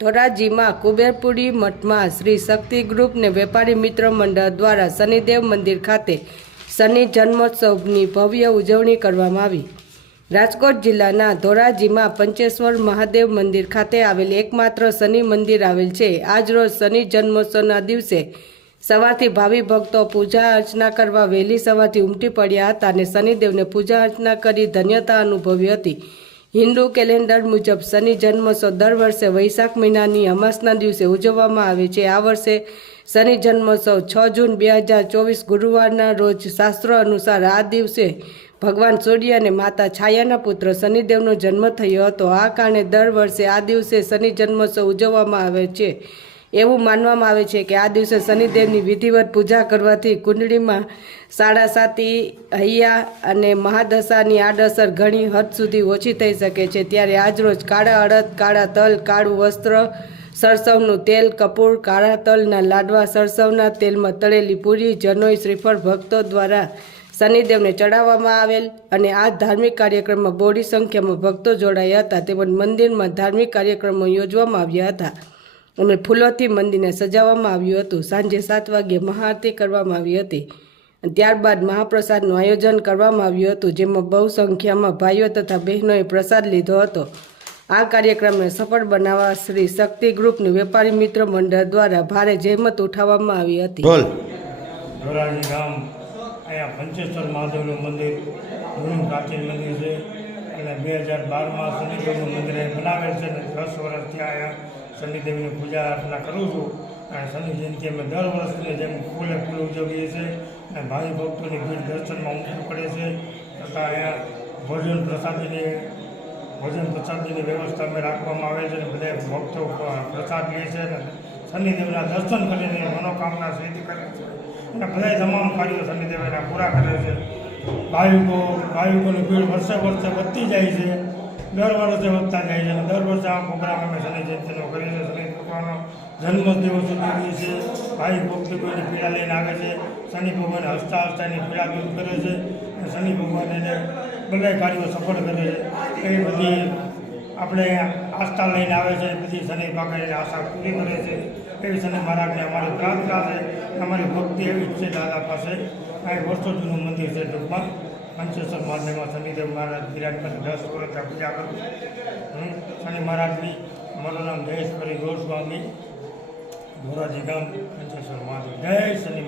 ધોરાજીમાં કુબેરપુરી મઠમાં શ્રી શક્તિ group ને વેપારી મિત્ર મંડળ દ્વારા શનિદેવ મંદિર ખાતે શનિ જન્મોત્સવની ભવ્ય ઉજવણી કરવામાં આવી। રાજકોટ જિલ્લાના ધોરાજીમાં પંચેશ્વર મહાદેવ મંદિર ખાતે આવેલ એકમાત્ર શનિ મંદિર આવેલ છે। આજરોજ શનિ જન્મોત્સવના દિવસે સવારથી ભાવિ ભક્તો પૂજા અર્ચના કરવા વહેલી સવારથી ઉમટી પડ્યા હતા અને શનિદેવને પૂજા અર્ચના કરી ધન્યતા અનુભવી હતી। હિન્દુ કેલેન્ડર મુજબ શનિ જન્મોત્સવ દર વર્ષે વૈશાખ મહિનાની અમાસના દિવસે ઉજવવામાં આવે છે। આ વર્ષે શનિ જન્મોત્સવ 6 જૂન 2024 ગુરુવારના રોજ શાસ્ત્રો અનુસાર આ દિવસે ભગવાન સૂર્ય અને માતા છાયાના પુત્ર શનિદેવનો જન્મ થયો હતો। આ કારણે દર વર્ષે આ દિવસે શનિ જન્મોત્સવ ઉજવવામાં આવે છે। એવું માનવામાં આવે છે કે આ દિવસે શનિદેવની વિધિવત પૂજા કરવાથી કુંડળીમાં સાડાસાતી હૈયા અને મહાદશાની આડઅસર ઘણી હદ સુધી ઓછી થઈ શકે છે। ત્યારે આજરોજ કાળા અડદ, કાળા તલ, કાળું વસ્ત્ર, સરસવનું તેલ, કપૂર, કાળા તલના લાડવા, સરસવના તેલમાં તળેલી પૂરી, જનોઈ, શ્રીફળ ભક્તો દ્વારા શનિદેવને ચડાવવામાં આવેલ અને આ ધાર્મિક કાર્યક્રમમાં બહોળી સંખ્યામાં ભક્તો જોડાયા હતા। તેમજ મંદિરમાં ધાર્મિક કાર્યક્રમો યોજવામાં આવ્યા હતા અને ફૂલોથી મંદિરને સજાવવામાં આવ્યું હતું। સાંજે 7 વાગ્યે મહાઆરતી કરવામાં આવી હતી અને ત્યારબાદ મહાપ્રસાદનું આયોજન કરવામાં આવ્યું હતું, જેમાં બહુ સંખ્યામાં ભાઈઓ તથા બહેનોએ પ્રસાદ લીધો હતો। આ કાર્યક્રમને સફળ બનાવવા શ્રી શક્તિ ગ્રુપની વેપારી મિત્ર મંડળ દ્વારા ભારે જહેમત ઉઠાવવામાં આવી હતી। ધોરાજી ગામ અહીંયા પંચેશ્વર મહાદેવનું મંદિર જૂનું પ્રાચીન મંદિર છે અને 2012માં શનિદેવનું મંદિર બનાવેલ છે અને 10 વર્ષથી અહીંયા શનિદેવની પૂજા અર્ચના કરું છું અને શનિ જયંતિ અમે દર વર્ષની જેમ ફૂલે ફૂલ ઉજવીએ છીએ અને ભાવિ ભક્તોની ભીડ દર્શનમાં ઉમટી પડે છે તથા અહીંયા ભોજન પ્રસાદીની વ્યવસ્થા અમે રાખવામાં આવે છે અને બધા ભક્તો પ્રસાદ લે છે અને શનિદેવના દર્શન કરીને મનોકામના સિદ્ધ કરે છે અને બધા તમામ કાર્યો શનિદેવ એના પૂરા કરે છે। ભાવિકોની ભીડ વર્ષે વધતી જાય છે, દર વર્ષે વધતા જાય છે અને દર વર્ષે આ પ્રોગ્રામ અમે શનિ જયંતિનો કરીએ છીએ। શનિ ભગવાનનો જન્મદિવસ ઉજવીએ છીએ। ભાવિ ભક્તો કોઈની પીડા લઈને આવે છે, શનિ ભગવાન હસતા એની પીડા દૂર કરે છે અને શનિ ભગવાન એને બધા કાર્યો સફળ કરે છે। એ બધી આપણે આસ્થા લઈને આવે છે, બધી શનિ ભગવાનની આશા પૂરી કરે છે। એવી શનિ મહારાજને અમારી પ્રાર્થના છે, અમારી ભક્તિ એવી જ છે દાદા પાસે। આ વર્ષો જૂનું મંદિર છે, ટૂંકમાં પંચેશ્વર મહાદેવમાં શનિદેવ મહારાજ બિરાજમાન 10 વર્ષથી પૂજા કરું છું। શનિ મહારાજની મારું નામ જયેશ્વરી ગોસ્વામી, ધોરાજી ગામ, પંચેશ્વર મહાદેવ। જય શનિ।